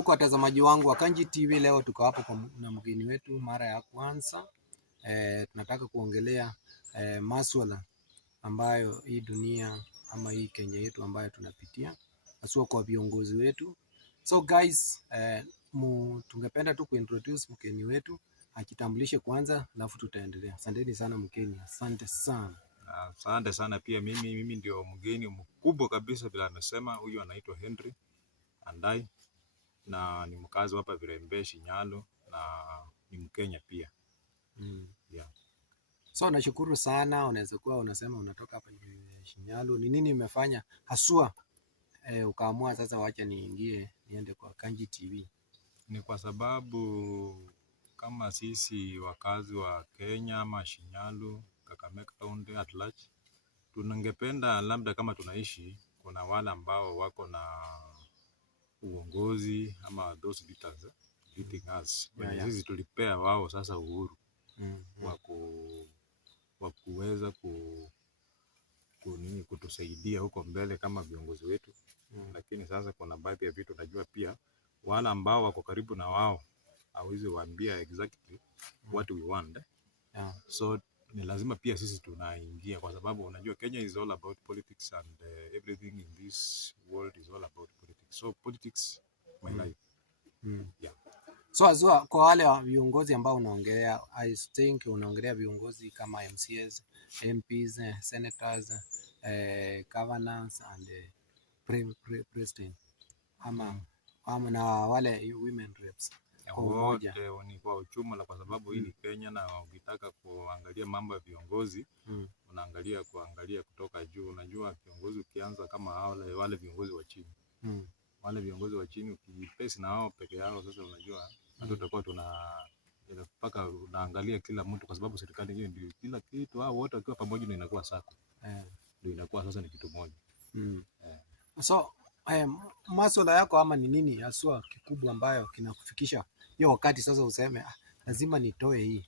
ndugu watazamaji wangu wa Kanji TV, leo tuko hapo na mgeni wetu mara ya kwanza. Tunataka kuongelea masuala ambayo hii dunia ama hii Kenya yetu ambayo tunapitia, haswa kwa viongozi wetu. So guys, tungependa tu kuintroduce mgeni wetu, ajitambulishe kwanza alafu tutaendelea. Asanteni sana mgeni, asante sana. Asante sana pia mimi ndio mgeni mkubwa kabisa bila amesema. Huyu anaitwa Henry Andai na ni mkazi hapa Virembe Shinyalu na ni Mkenya pia. Yeah. So nashukuru sana. Unaweza kuwa unasema unatoka hapa Shinyalu, ni nini imefanya haswa ukaamua sasa wacha niende kwa Kanji TV? Ni kwa sababu kama sisi wakazi wa Kenya ama Shinyalu, Kakamega County at large, tunangependa labda kama tunaishi, kuna wale ambao wako na uongozi ama those leaders leading us. Sisi tulipea wao sasa uhuru wa kuweza kutusaidia huko mbele kama viongozi wetu. Lakini sasa kuna baadhi ya vitu najua pia wale ambao wako karibu na wao hawezi waambia exactly what we want. So ni lazima pia sisi tunaingia, kwa sababu unajua Kenya is all about politics and everything in this world is all about politics. So politics my life. Yeah. So azua kwa wale viongozi ambao unaongelea, I think unaongelea viongozi kama MCS, MPs, senators, governors and president ama na wale women reps. Wote ni kwa ujumla, kwa sababu hii ni Kenya, na ukitaka kuangalia mambo ya viongozi unaangalia kutoka juu. Unajua viongozi ukianza kama wale viongozi wa chini, wale viongozi wa chini ukipesi na wao peke yao, sasa unajua ndio tutakuwa mpaka unaangalia kila mtu, kwa sababu serikali hiyo ndio kila kitu. Hao wote wakiwa pamoja ndio inakuwa sako, ndio inakuwa sasa ni kitu moja. So masuala yako ama ni nini haswa kikubwa ambayo kinakufikisha hiyo wakati sasa useme lazima nitoe hii?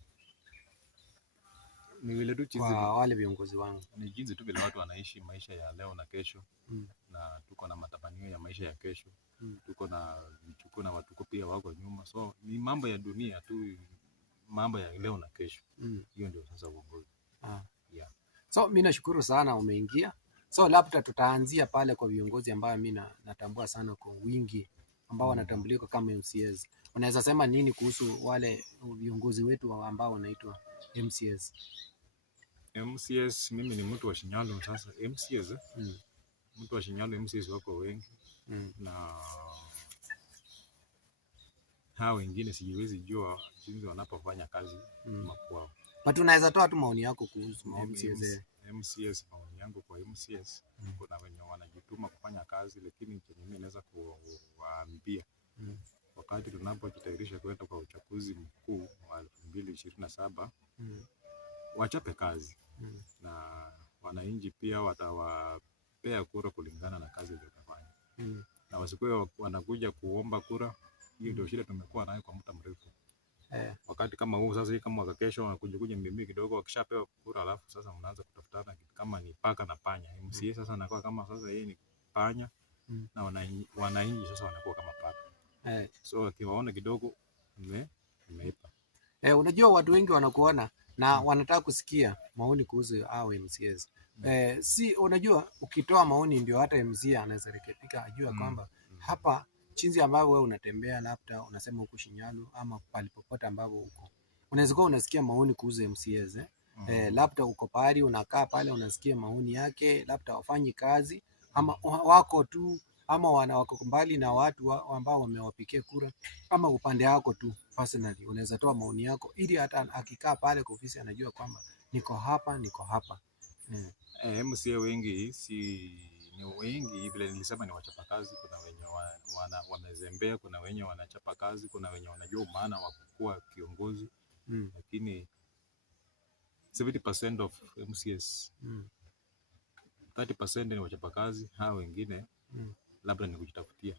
Ni vile tu kwa wale viongozi wangu, ni jinsi tu vile watu wanaishi maisha ya leo na kesho. Na tuko na matamanio ya maisha ya kesho. Tuko na watu pia wako nyuma, so ni mambo ya dunia tu, mambo ya leo na kesho. Hiyo ndio sasa uongozi. Yeah. So mimi nashukuru sana umeingia. So labda tutaanzia pale kwa viongozi ambao mimi natambua sana kwa wingi ambao wanatambulika kama MCS. Unaweza sema nini kuhusu wale viongozi wetu ambao wanaitwa MCS? MCS, mimi ni mtu wa Shinyalu. Sasa MCS, mtu wa Shinyalu, MCS wako wengi. Na hao wengine sijiwezi jua jinsi wanapofanya kazi makwao. But unaweza toa tu maoni yako kuhusu MCS. MCS, maoni yangu kwa MCS, kuna wenye wanajituma kufanya kazi, lakini chenye mimi naweza kuwaambia wakati tunapojitayarisha kwenda kwa uchaguzi mkuu wa 2027, wachape kazi. Na wananchi pia watawapea kura kulingana na kazi wanayofanya. Na wasikuwe wanakuja kuomba kura. Hiyo ndio shida tumekuwa nayo kwa muda mrefu. Wakati kama huu sasa, kama mwaka kesho wanakuja mbimbi kidogo, wakishapewa kura alafu sasa mnaanza kutafutana kama ni paka na panya. MCA sasa anakuwa kama sasa yeye ni panya, na wananchi sasa wanakuwa kama paka. So akiwaona kidogo imeipa. Unajua watu wengi wanakuona na wanataka kusikia maoni kuhusu hao MCS. Si unajua ukitoa maoni ndio hata MCA anaweza rekebika, ajua kwamba hapa chinzi ambavyo wewe unatembea, labda unasema huko Shinyalu ama palipopote ambapo huko, unaweza kuwa unasikia maoni kuhusu MCS. Labda uko pale unakaa pale unasikia maoni yake, labda wafanyi kazi ama wako tu, ama wako mbali na watu ambao wamewapikia kura, ama upande wako tu personally unaweza toa maoni yako, ili hata akikaa pale kwa ofisi anajua kwamba niko hapa. MCA wengi ni wengi vile nilisema, ni wachapa kazi. Kuna wenye wamezembea, kuna wenye wanachapa kazi, kuna wenye wanajua maana wa kuwa kiongozi. Lakini 70% of MCS, 30% ni wachapa kazi. Hao wengine labda ni kujitafutia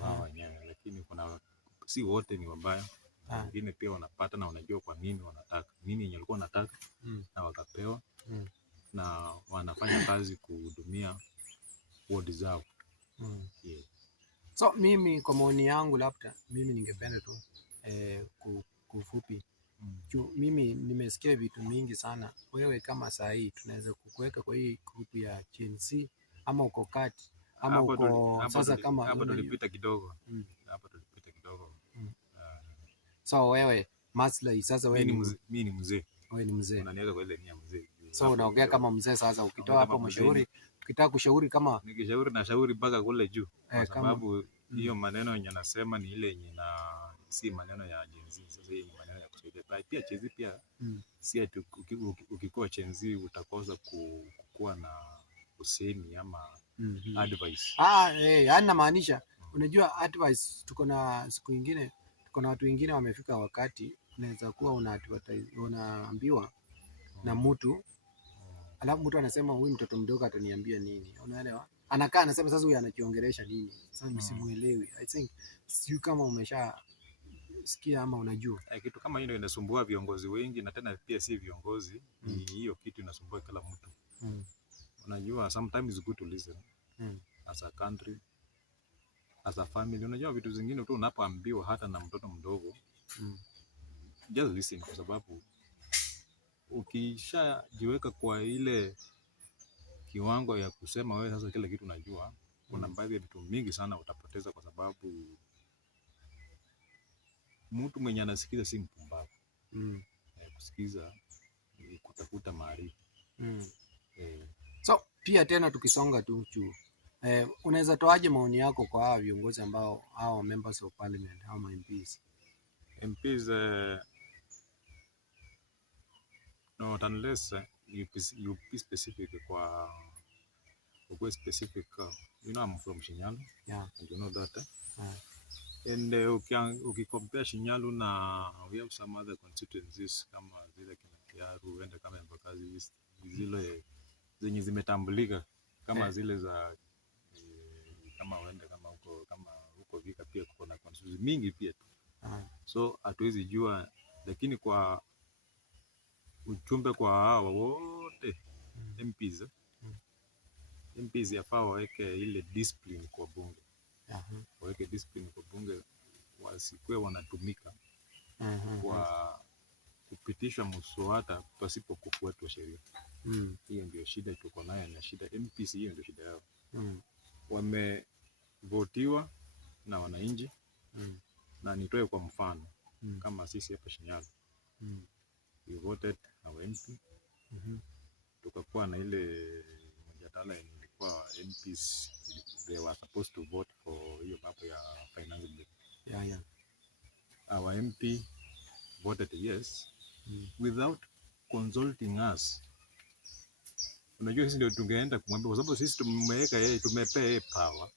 wao wenyewe, lakini kuna si wote ni wabaya. Wengine pia wanapata na wanajua kwa nini wanataka nini yenye walikuwa wanataka, na wakapewa na wanafanya kazi kuhudumia ward zao. So mimi kwa maoni yangu labda mimi ningependa tu kufupi mimi nimesikia vitu mingi sana. Wewe kama saa hii tunaweza kukuweka kwa hii grupu ya Gen Z ama uko kati ama uko sasa kama hapo tulipita kidogo. Hapo tulipita kidogo. So wewe maslahi sasa wewe mimi ni mzee. Wewe ni mzee. Unaniweka kwa ile nia mzee. So unaongea kama mzee sasa ukitoa hapo mshauri, ukitaka kushauri kama nikishauri na shauri mpaka kule juu kwa sababu hiyo maneno yenye nasema ni ile yenye na si maneno ya Gen Z. Sasa hii ni maneno ya kusaidia. Pia Gen Z pia si ati ukikuwa Gen Z utakosa kuwa na usemi ama advice. Yaani namaanisha unajua advice tuko na siku nyingine tuko na watu wengine wamefika wakati unaweza kuwa unaambiwa na mtu alafu mtu anasema huyu mtoto mdogo ataniambia nini, unaelewa? Anakaa anasema sasa huyu anakiongelesha nini? Sasa msimuelewi. I think sijui kama umesha sikia ama unajua kitu kama hiyo inasumbua viongozi wengi, na tena pia si viongozi, ni hiyo kitu inasumbua kila mtu. Unajua sometimes it's good to listen as a country, as a family. Unajua vitu zingine tu unapoambiwa hata na mtoto mdogo just listen, kwa sababu ukishajiweka kwa ile kiwango ya kusema wewe sasa kila kitu unajua, kuna baadhi ya vitu mingi sana utapoteza, kwa sababu mtu mwenye anasikiza si mpumbavu. Kusikiza ni kutafuta maarifa. So pia tena tukisonga tu juu, unaweza toaje maoni yako kwa hawa viongozi ambao hawa members of parliament au MPs? MPs not unless you be specific kwa specific. You know I'm from Shinyalu. Yeah. You know that. And ukicompare Shinyalu na we have some other constituencies kama zile Kiaru, uende kama Embakasi, zile zenye zimetambulika kama zile za kama uende kama huko Vika pia kuna constituencies mingi pia tu. So hatuwezi jua, lakini kwa ujumbe kwa hawa wote MPs yafaa waweke ile discipline kwa bunge. Waweke discipline kwa bunge, wasikuwe wanatumika kwa kupitisha mswada pasipo kufuatwa sheria. Hiyo ndio shida tuko nayo, na shida MPs, hiyo ndio shida yao. Wamevotiwa na wananchi. Na nitoe kwa mfano kama sisi hapa Shinyalu, we voted our MP. Tukakuwa na ile mjadala ilikuwa MPs they were supposed to vote for hiyo mambo ya finance bill. Our MP voted yes without consulting us. Unajua sisi ndio tungeenda kumwambia, kwa sababu sisi tumeweka yeye, tumepea yeye power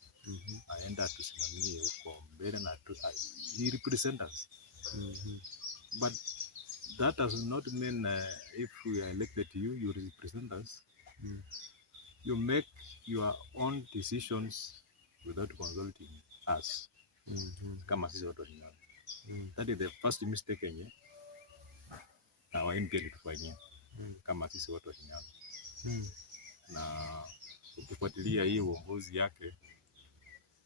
aenda tusimamie huko mbele na he represent us. But that does not mean if we are elected to you, you represent us. You make your own decisions without consulting us. Kama sisi watu wa Shinyalu. That is the first mistake yenye na MP alitufanyia kama sisi watu wa Shinyalu. Na ukifuatilia hii uongozi yake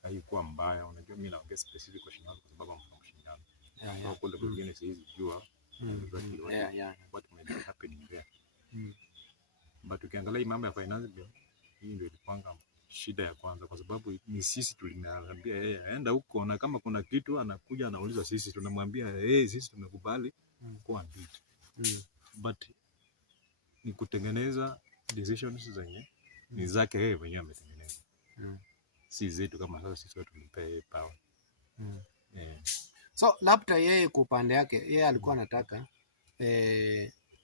haikuwa mbaya. Unajua mimi naongea specific kwa Shinyalu kwa sababu I'm from Shinyalu. Kwa kule kwingine siwezi jua what might be happening there. But ukiangalia mambo ya finance bill, hii ndio ilipanga shida ya kwanza, kwa sababu ni sisi tulimwambia yeye aenda huko, na kama kuna kitu anakuja anauliza sisi, tunamwambia sisi tumekubali kwa bid. But ni kutengeneza decisions zenye ni zake yeye mwenyewe ametengeneza. Si zetu kama sasa sisi watu tulimpea power. So labda yeye kwa upande yake yeye alikuwa anataka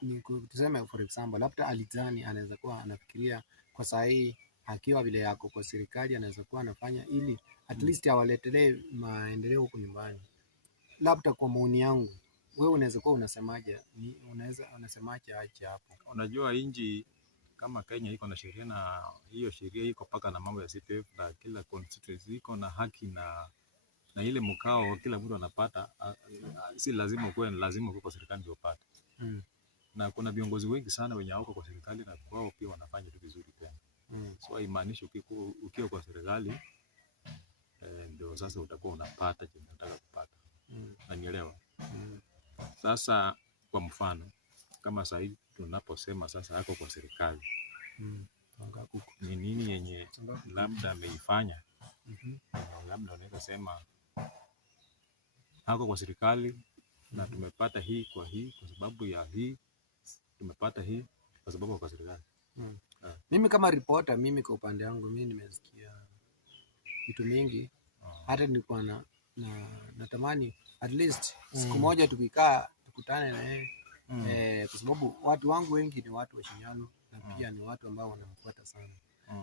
ni kusema for example labda alizani anaweza kuwa anafikiria kwa saa hii akiwa vile yako kwa serikali anaweza kuwa anafanya ili at least awaletelee maendeleo huko nyumbani. Labda kwa maoni yangu wewe unaweza kuwa unasemaje? Unasemaje aje hapo? Unajua inji kama Kenya iko na sheria, na hiyo sheria iko paka na mambo ya CTF, na kila constituency iko na haki na ile mkao kila mtu anapata. Si lazima uwe kwa serikali ndio upate. Na kuna viongozi wengi sana wenye hawako kwa serikali na wao pia wanafanya tu vizuri tena. So haimaanishi ukiwa kwa serikali ndio sasa utakuwa unapata chenye unataka kupata. Unanielewa? Mm. Sasa kwa mfano kama sasa hivi tunaposema sasa ako kwa serikali, ni nini yenye labda ameifanya? Labda unaweza sema ako kwa serikali na tumepata hii kwa sababu ya hii, tumepata hii kwa sababu kwa serikali. Mimi kama reporter, mimi kwa upande wangu mimi nimesikia vitu mingi. Hata nilikuwa natamani at least siku moja tukikaa tukutane na yeye, kwa sababu watu wangu wengi ni watu wa Shinyalu na pia ni watu ambao wanamfuata sana.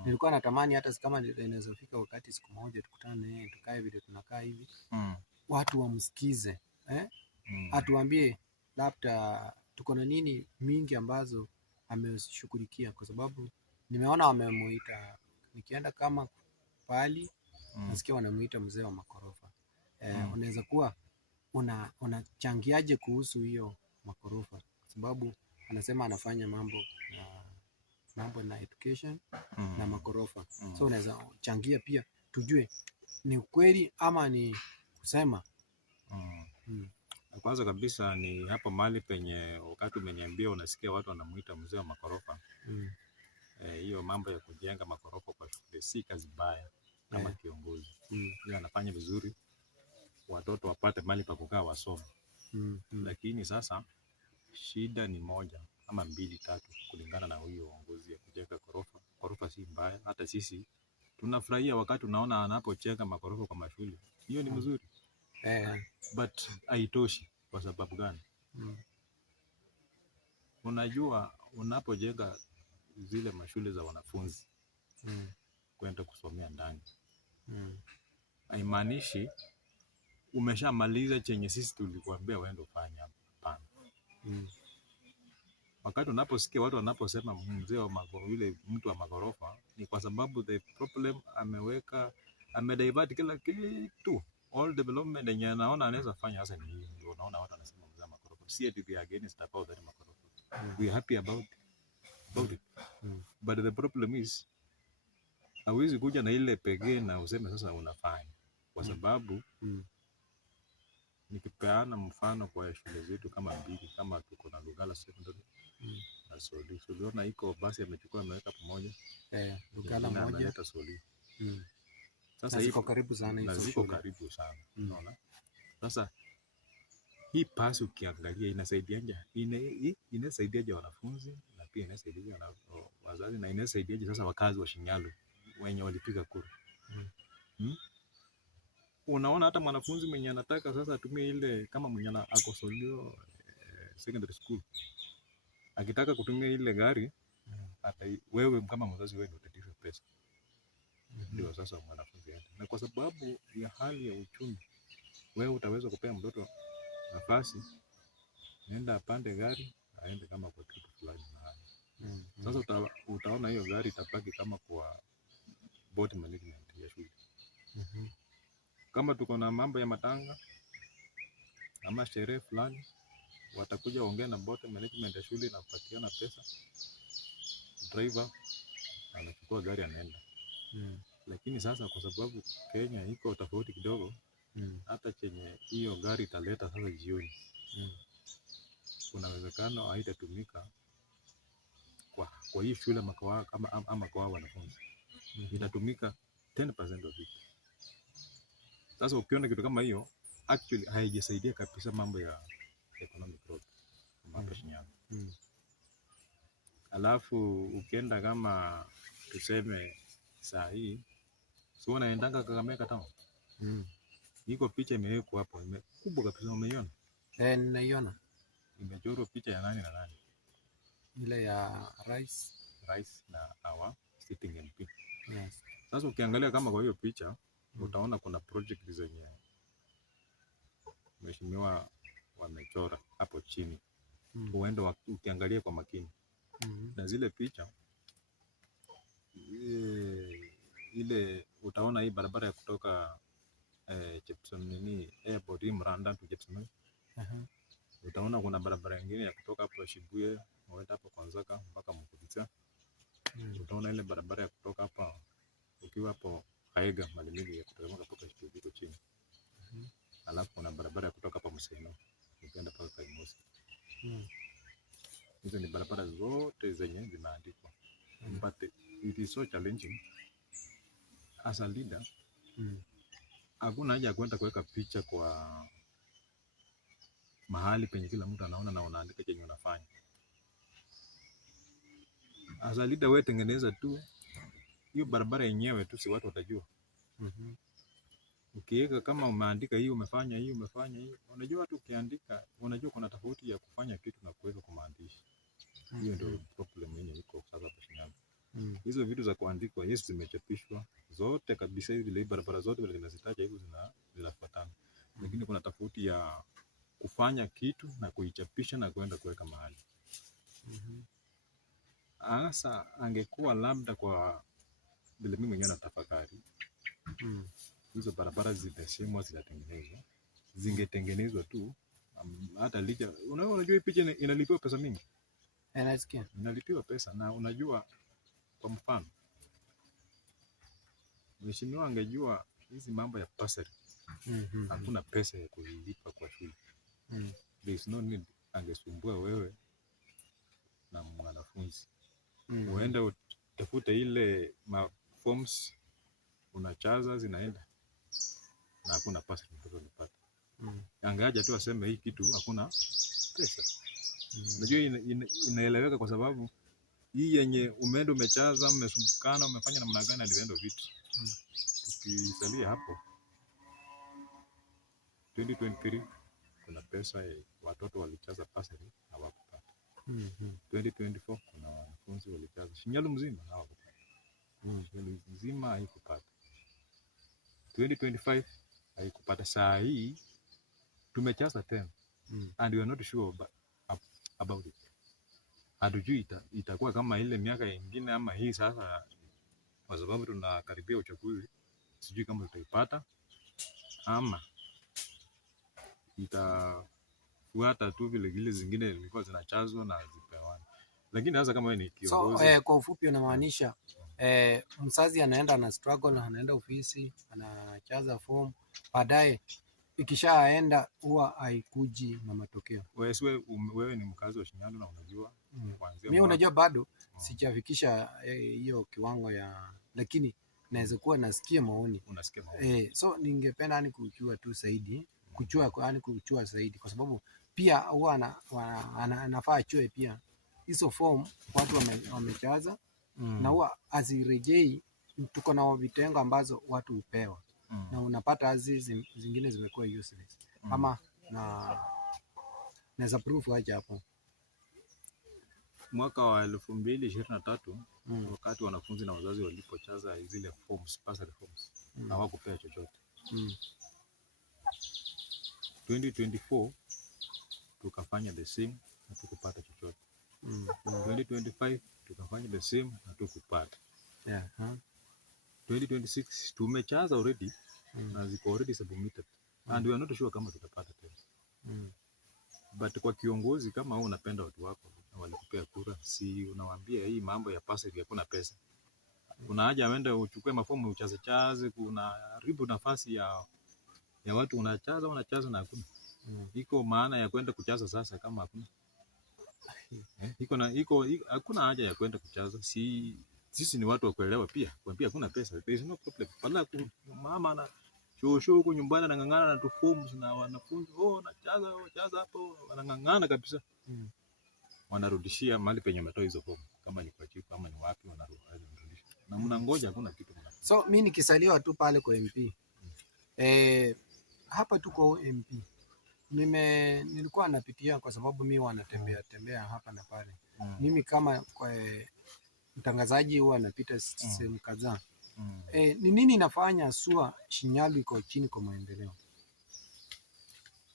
Nilikuwa natamani hata kama inaweza fika wakati siku moja tukutane na yeye, tukae vile tunakaa hivi, watu wamsikize, atuambie labda tuko na nini mingi ambazo ameshughulikia, kwa sababu nimeona wamemuita, nikienda kama pali nasikia wanamuita mzee wa makorofa. Unaweza kuwa unachangiaje kuhusu hiyo makorofa, kwa sababu anasema anafanya mambo na education na makorofa. So unaweza changia pia tujue ni ukweli ama ni kusema. Kwanza kabisa ni hapo mahali penye wakati umeniambia unasikia watu wanamuita mzee wa makorofa. Hiyo mambo ya kujenga makorofa kwa shule si kazi mbaya kama kiongozi. Yeye anafanya vizuri, watoto wapate mahali pa kukaa wasome. Lakini sasa shida ni moja ama mbili tatu kulingana na huyo uongozi ya kujenga korofa. Korofa si mbaya, hata sisi tunafurahia wakati unaona anapojenga makorofa kwa mashule. Hiyo ni mzuri. But haitoshi. Kwa sababu gani? Unajua unapojenga zile mashule za wanafunzi kwenda kusomea ndani, haimaanishi umeshamaliza chenye sisi tulikuambia uende ufanye. Hapana. Wakati unaposikia watu wanaposema mzee wa yule mtu wa magorofa, ni kwa sababu the problem amedivert kila kitu, all development yenye anaona anaweza fanya. Sasa ni hiyo ndio unaona watu wanasema mzee wa magorofa. Si ati they are against about that magorofa. We are happy about it. But the problem is hawezi kuja na ile pekee na useme sasa unafanya, kwa sababu nikipeana mfano kwa shule zetu kama mbili, kama tuko na Lugala Secondary na Soli. Uliona iko basi amechukua ameweka pamoja. Lugala moja ameleta Soli. Sasa ziko karibu sana hizo shule. Ziko karibu sana. Unaona? Sasa hii pasi ukiangalia inasaidiaje wanafunzi na pia inasaidiaje wazazi na inasaidiaje sasa wakazi wa Shinyalu wenye walipiga kura. Unaona hata mwanafunzi mwenye anataka sasa atumie ile kama mwenye ako Solio secondary school, akitaka kutumia ile gari, hata wewe kama mzazi wewe utatisha pesa. Ndio sasa mwanafunzi yake. Na kwa sababu ya hali ya uchumi, wewe utaweza kupea mtoto nafasi nenda apande gari aende kama kwa kitu fulani mahali. Sasa utaona hiyo gari itabaki kama kwa board management ya shule. Kama tuko na mambo ya matanga ama sherehe fulani, watakuja ongea na board management ya shule na kupatiana pesa. Driver anachukua gari anaenda. Lakini sasa kwa sababu Kenya iko tofauti kidogo, hata chenye hiyo gari italeta sasa jioni, kuna uwezekano haitatumika kwa hii shule ama kwa wanafunzi. Itatumika 10% of it. Sasa ukiona kitu kama hiyo, actually haijasaidia kabisa mambo ya economic growth hapa Shinyalu. Alafu ukienda kama tuseme saa hii, si unaendanga Kakamega town? Iko picha imewekwa hapo, kubwa kabisa, umeiona? Ninaiona. Imechorwa picha ya nani na nani? Ile ya rais na our sitting MP. Yes. Sasa ukiangalia kama kwa hiyo picha, utaona kuna project zenye mheshimiwa wamechora hapo chini. Uende ukiangalia kwa makini. Na zile picha ile utaona hii barabara ya kutoka Chepsonini airport hii Mranda to Chepsonini. Utaona kuna barabara nyingine ya kutoka hapo Shibuye uenda hapo Kwanzaka mpaka Mkutitsa. Utaona ile barabara ya kutoka hapa ukiwa hapo Kaega Malimili ya kutoka kutoka Shibiko chini. Alafu kuna barabara ya kutoka hapa Mseno ukienda mpaka Kaimosi. Hizo ni barabara zote zenye zimeandikwa. But it is so challenging as a leader. Hakuna haja ya kwenda kuweka picha kwa mahali penye kila mtu anaona na unaandika chenye unafanya. As a leader wewe tengeneza tu hiyo barabara yenyewe tu, si watu watajua. Ukiweka kama umeandika hii umefanya hii umefanya hii, unajua watu ukiandika, unajua kuna tofauti ya kufanya kitu na kuweka kwa maandishi. Hiyo ndio problem yenyewe iko sasa hapa Shinyanga. Hizo vitu za kuandikwa yes zimechapishwa zote kabisa, hizi barabara zote vile zinazitaja hizo zinafuatana. Lakini kuna tofauti ya kufanya kitu na kuichapisha na kwenda kuweka mahali. Sasa angekuwa labda kwa vile mimi mwenyewe natafakari, hizo barabara zitasemwa zinatengenezwa, zingetengenezwa tu hata licha. Unajua hii picha inalipiwa pesa mingi. Nasikia Inalipiwa pesa, na unajua kwa mfano mheshimiwa angejua hizi mambo ya bursary, hakuna pesa ya kulipa kwa shule. There is no need angesumbua wewe na mwanafunzi. Uende utafute ile forms unachaza zinaenda na hakuna bursary mtoto unapata. Angeaja tu aseme hii kitu hakuna pesa. Unajua inaeleweka kwa sababu hii yenye umeenda umechaza, umesumbukana, umefanya namna gani alienda vitu. Tukisalia hapo 2023 kuna pesa watoto walichaza bursary hawakupata. 2024 kuna wanafunzi walichaza Shinyalu mzima hawakupata. Shinyalu mzima haikupata. 2025 haikupata. Saa hii tumechaza tena and we are not sure about it. Hatujui itakuwa kama ile miaka ingine ama hii sasa, kwa sababu tunakaribia uchaguzi. Sijui kama tutaipata ama itafuata tu vile vile zingine zilikuwa zinachazwa na zipewana. Lakini sasa kama wewe ni kiongozi, so kwa ufupi unamaanisha mzazi anaenda na struggle, anaenda ofisi, anachaza form, baadaye ikishaenda huwa haikuji na matokeo. Wewe ni mkazi wa Shinyanga na unajua kuanzia mimi unajua bado sijafikisha hiyo kiwango ya, lakini naweza kuwa nasikia maoni. Unasikia maoni. So ningependa ni kujua tu zaidi, kujua zaidi kwa sababu pia huwa anafaa achue pia hizo form watu wamechaza na huwa azirejei. Tuko na vitengo ambazo watu hupewa na unapata hizi zingine zimekuwa useless ama naweza proof aje hapo. Mwaka wa 2023 wakati wanafunzi na wazazi walipochaza zile forms, bursary forms, hawakupea chochote. 2024 tukafanya the same na tukupata chochote. 2025 tukafanya the same na tukupata. 2026 tumechaza already na ziko already submitted and we are not sure kama tutapata tena. But kwa kiongozi kama wewe unapenda watu wako na walikupea kura, si unawaambia hii mambo ya bursary hakuna pesa. Kuna haja aende uchukue mafomu uchaze, kuna ribu nafasi ya watu unachaza na hakuna. Iko maana ya kwenda kuchaza sasa kama hakuna. Hakuna haja ya kwenda kuchaza. Sisi ni watu wa kuelewa pia. Kwambia hakuna pesa. There is no problem. Pala mama na shosho huko nyumbani anang'ang'ana na tu forms na wanafunzi nachaza hapo wanang'ang'ana kabisa. Wanarudishia mahali penye umetoa hizo form. Kama ni kwa chifu kama ni wapi wanarudisha. Na mnangoja hakuna kitu. So mimi nikisaliwa tu pale kwa MP. Hapa tu kwa MP. Nilikuwa napitia kwa sababu mimi wanatembea hapa na pale. Mimi kama kwa mtangazaji huwa napita sehemu kadhaa. Ni nini inafanya SUA Shinyalu iko chini kwa maendeleo?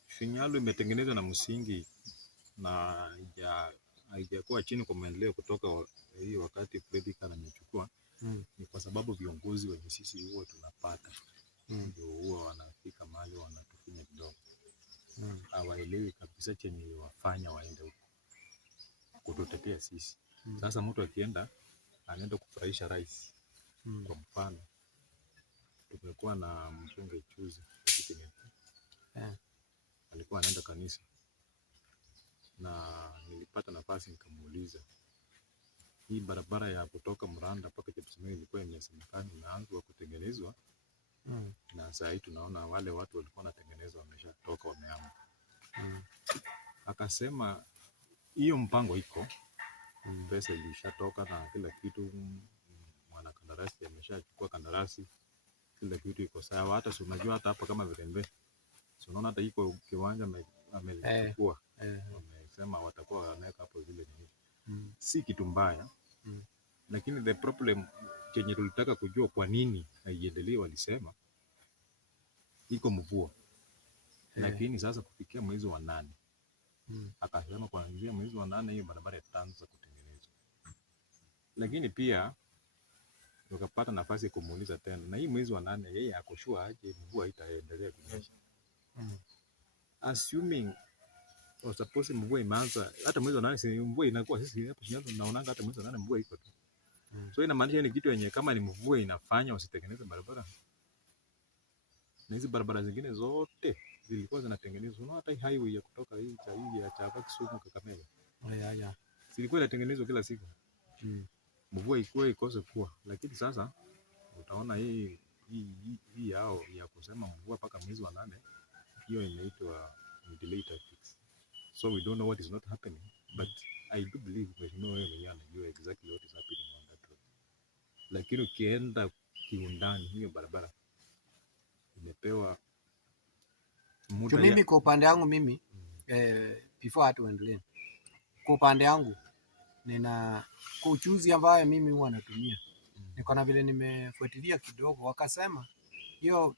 Shinyalu imetengenezwa na msingi na haijakuwa chini kwa maendeleo kutoka hiyo wakati Fredrick amechukua. Ni kwa sababu viongozi wenye sisi huwa tunapata ndio huwa wanafika mahali wanatufinya kidogo. Hawaelewi kabisa chenye wafanya waende huko kututetea sisi. Sasa mtu akienda anaenda kufurahisha rais. Kwa mfano tumekuwa na mchungaji juzi alikuwa anaenda kanisa na nilipata nafasi nikamuuliza, hii barabara ya kutoka Muranda mpaka Chepsumei ilikuwa imesemekana inaanza kutengenezwa na saa hii tunaona wale watu walikuwa wanatengenezwa wameshatoka wameama. Akasema hiyo mpango iko, pesa ilishatoka na kila kitu, mwanakandarasi ameshachukua kandarasi, kila kitu iko sawa. Hata si unajua hata hapa kama Virembe, si unaona hata iko kiwanja amechukua, wamesema watakuwa wanaweka hapo vile nini. Si kitu mbaya, lakini the problem chenye tulitaka kujua kwa nini haiendelee, walisema iko mvua, lakini sasa kufikia mwezi wa 8 akasema kuanzia mwezi wa 8 hiyo barabara itaanza kutengenezwa. Lakini pia tukapata nafasi kumuuliza tena, na hii mwezi wa 8 yeye akoshua aje mvua itaendelea kunyesha? Assuming or suppose mvua imeanza hata mwezi wa 8, si mvua inakuwa sisi hapo Shinyanga tunaonanga hata mwezi wa 8 mvua iko tu. So inamaanisha ni kitu yenye kama ni mvua inafanya wasitengeneze barabara. Na hizi barabara zingine zote zilikuwa zinatengenezwa. Unaona hata highway ya kutoka hii ya Chava Kisumu Kakamega. Zilikuwa zinatengenezwa kila siku. Mvua ikuwa ikose kuwa. Lakini sasa utaona hii yao ya kusema mvua mpaka mwezi wa 8, hiyo inaitwa delay tactics. So we don't know what is not happening, but I do believe mheshimiwa wewe mwenyewe anajua exactly what is happening on that road. Lakini ukienda kiundani hiyo barabara imepewa muda. Mimi kwa upande wangu mimi before hatu endelee, kwa upande wangu nina kwa uchuzi ambayo mimi huwa natumia, niko na vile nimefuatilia kidogo, wakasema hiyo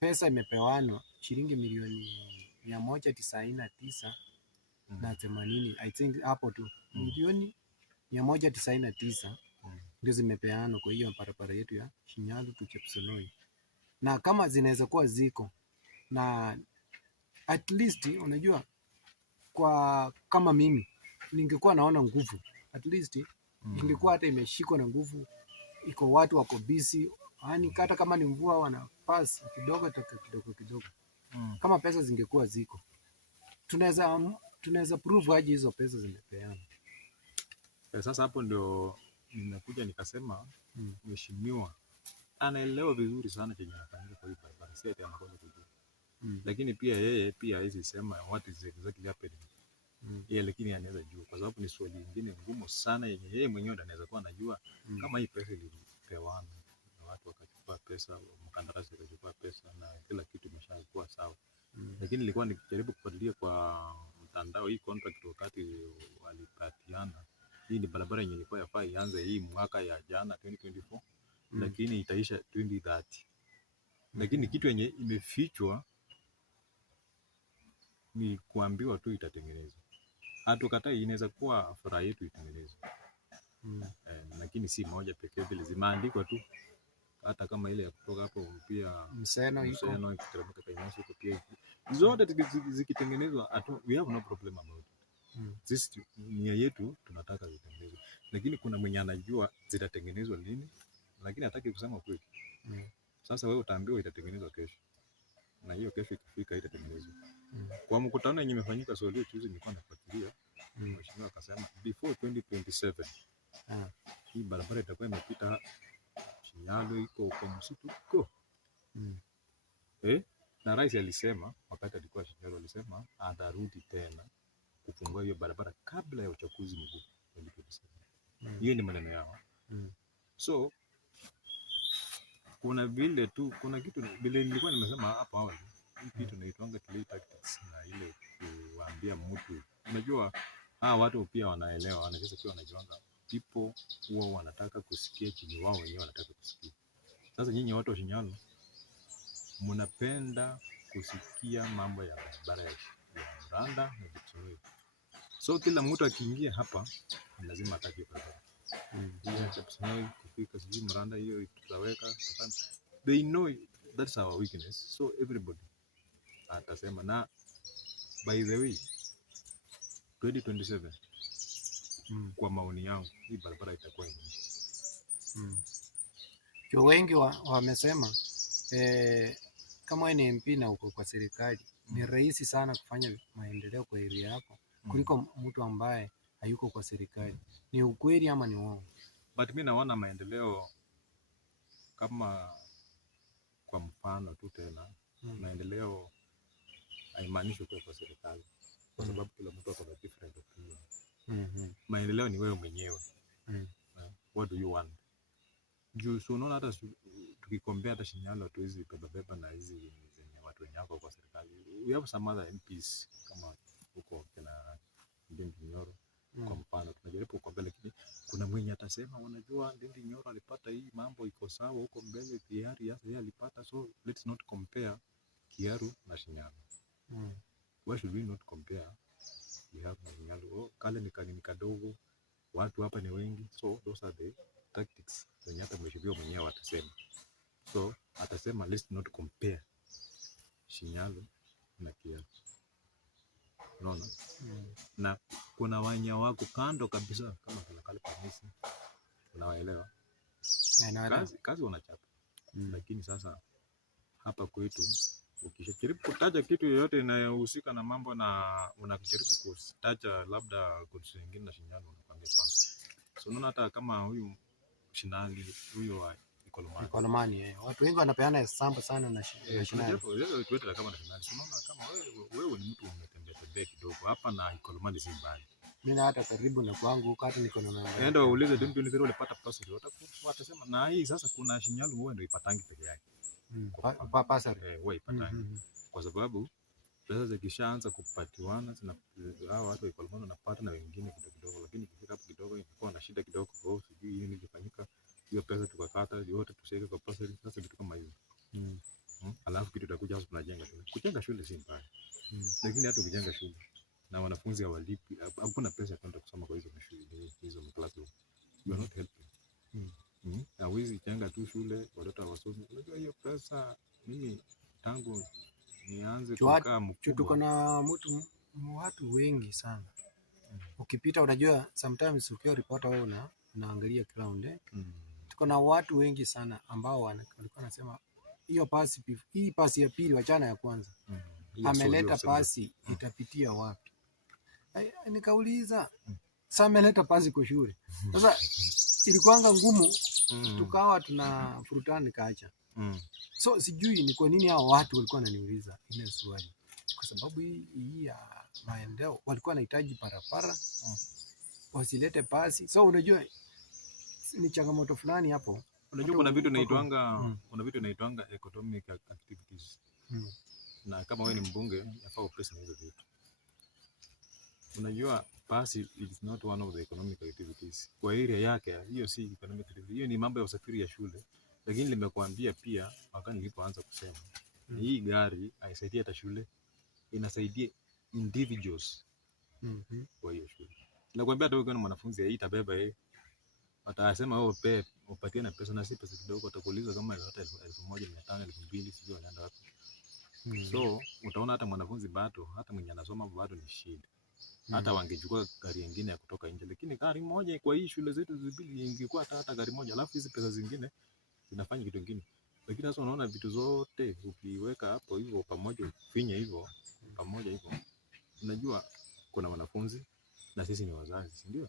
pesa imepewanwa shilingi milioni 199 na 80, I think hapo tu milioni 199 ndio zimepeanwa kwa hiyo barabara yetu ya Shinyalu to Chepsonoi. Na kama zinaweza kuwa ziko na at least unajua, kwa kama mimi ningekuwa naona nguvu, at least ingekuwa hata imeshikwa na nguvu, iko watu wako busy, yani hata kama ni mvua wana pass kidogo. Kama pesa zingekuwa ziko, tunaweza prove aje hizo pesa zimepeana. Sasa hapo ndio nimekuja nikasema mheshimiwa anaelewa vizuri sana chenye anafanyika kwa hii barabara, si ati anakosa kujua. Lakini pia yeye pia hizi sema what is exactly happening. Yeye lakini anaweza jua, kwa sababu ni swali lingine ngumu sana yenye yeye mwenyewe ndo anaweza kuwa anajua kama hii pesa ilipewana na watu wakachukua pesa, mkandarasi akachukua pesa na kila kitu imeshakuwa sawa. Lakini nilikuwa nikijaribu kufuatilia kwa mtandao hii contract wakati walipatiana. Hii ni barabara yenye ilikuwa yafaa ianze hii mwaka ya jana 2024, lakini itaisha 2030. Lakini kitu yenye imefichwa ni kuambiwa tu itatengenezwa. Hatukatai, inaweza kuwa furaha yetu itengenezwe. Lakini si moja pekee, vile zimeandikwa tu. Hata kama ile ya kutoka hapo pia Mseno iko ikiteremka Kainasi iko pia. Zote zikitengenezwa, we have no problem about it. Sisi nia yetu tunataka zitengenezwe. Lakini kuna mwenye anajua zitatengenezwa lini, lakini hataki kusema kweli. Sasa wewe utaambiwa itatengenezwa kesho, na hiyo kesho ikifika itatengenezwa. Kwa mkutano yenye imefanyika Solio juzi nilikuwa nafuatilia, mheshimiwa akasema before 2027 hii barabara itakuwa imepita Shinyalu, iko kwa msitu iko. Na rais alisema wakati alikuwa Shinyalu, alisema atarudi tena kufungua hiyo barabara kabla ya uchaguzi mkuu 2027. Hiyo ni maneno yao. So kuna vile tu, kuna kitu vile nilikuwa nimesema hapo awali, hii kitu inaitwanga delay tactics, na ile kuambia mtu, unajua watu pia wanaelewa, wanaweza pia wanajiwanga, people huwa wanataka kusikia chenye wao wenyewe wanataka kusikia. Sasa nyinyi watu wa Shinyalu mnapenda kusikia mambo ya barabara ya Muranda na Chepsonoi. So kila mtu akiingia hapa lazima atake barabara. Hiyo Chepsonoi kufika sijui Muranda hiyo tutaweka. They know that's our weakness. So everybody atasema, na by the way 2027 kwa maoni yangu hii barabara itakuwa imeisha. Wengi wamesema kama wewe ni MP na uko kwa serikali, ni rahisi sana kufanya maendeleo kwa area yako kuliko mtu ambaye hayuko kwa serikali. Ni ukweli ama ni uongo? But mimi naona maendeleo kama, kwa mfano tu tena, maendeleo haimaanishi kwa serikali, kwa sababu kila mtu ako na different opinion. Maendeleo ni wewe mwenyewe. What do you want? Juu so unaona hata tukikombea hata Shinyalo hatuwezi beba na hizi zenye watu wenye wako kwa serikali. We have some other MPs kama huko kina Ndindi Nyoro kwa mfano, tunajaribu kukombea, lakini kuna mwenye atasema unajua Ndindi Nyoro alipata hii mambo iko sawa huko mbele tayari, yeye alipata, so let's not compare Kiaru na Shinyalo. Why should we not compare Kiaru na Shinyalo? Kale ni kadogo, watu hapa ni wengi, so those are the tactics zenye hata mheshimiwa mwenyewe atasema. So atasema let's not compare Shinyalo na Kiaru. Unaona? Na kuna wanya wako kando kabisa kama kale kanisa. Unawaelewa? Kazi wanachapa. Lakini sasa hapa kwetu ukijaribu kutaja kitu yoyote inayohusika na mambo na unajaribu kutaja labda kitu kingine na Shinyalo unakwambia pana. So unaona hata kama huyu Shinali huyo wa Ikolomani, watu wengi wanapeana example sana na Shinali. Leo tuwete kama na Shinali. Unaona kama wewe ni mtu umetembea kidogo hapa na Ikolomani si mbali. Mimi hata karibu na kwangu huko hata niko na namba. Nenda uulize Dimpi Nzero alipata pesa leo. Watasema na hii sasa kuna Shinyalo wewe ndio ipatangi peke yake. Pasa. Wewe ipatangi. Kwa sababu pesa zikishaanza kupatiwana na hao watu wa Ikolomani wanapata na wengine kidogo, lakini kifika hapo kidogo inakuwa na shida kidogo, kwa sijui nini kilifanyika, hiyo pesa tukakata yote tusiweke kwa pesa. Sasa vitu kama hizo alafu kitu itakuja hapo tunajenga shule. Kujenga shule si mbaya, lakini hata ukijenga shule na wanafunzi hawalipi, hakuna pesa kwenda kusoma kwa hizo shule hizo classroom, you are not helping. Hawezi jenga tu shule watoto wasome. Unajua hiyo pesa, mimi tangu nianze kukaa mkubwa tuko na watu wengi sana. Ukipita unajua sometimes ukiwa reporter wewe unaangalia ground tuko na watu wengi sana ambao walikuwa wanasema hii pasi ya pili wachana ya kwanza ameleta pasi itapitia wapi? Nikauliza sasa ameleta pasi kwa shule. Sasa ilikuanga ngumu, tukawa tuna furutani kaacha. So sijui ni kwa nini hao watu walikuwa wananiuliza ile swali, kwa sababu hii ya maendeleo walikuwa wanahitaji barabara, wasilete pasi. So unajua ni changamoto fulani hapo. Unajua kuna vitu inaitwanga economic activities. Na kama wewe ni mbunge yafaa upesa na hizo vitu. Unajua pasi is not one of the economic activities. Kwa area yake hiyo si economic activity. Hiyo ni mambo ya usafiri ya shule. Lakini nimekuambia pia wakati nilipoanza kusema hii gari haisaidia hata shule, inasaidia individuals kwa hiyo shule. Nakwambia hata wewe mwanafunzi hii itabeba watasema wewe upatie na pesa, na si pesa kidogo, watakuuliza kama hata 1,500 2,000 sijui wanaenda wapi. So utaona hata mwanafunzi bado, hata mwenye anasoma bado ni shida. Hata wangechukua gari nyingine ya kutoka nje, lakini gari moja kwa hii shule zetu zibili ingekuwa hata gari moja, alafu hizi pesa zingine zinafanya kitu kingine. Lakini sasa unaona vitu zote ukiweka hapo hivyo pamoja, ufinya hivyo pamoja hivyo, unajua kuna wanafunzi na sisi ni wazazi, si ndio?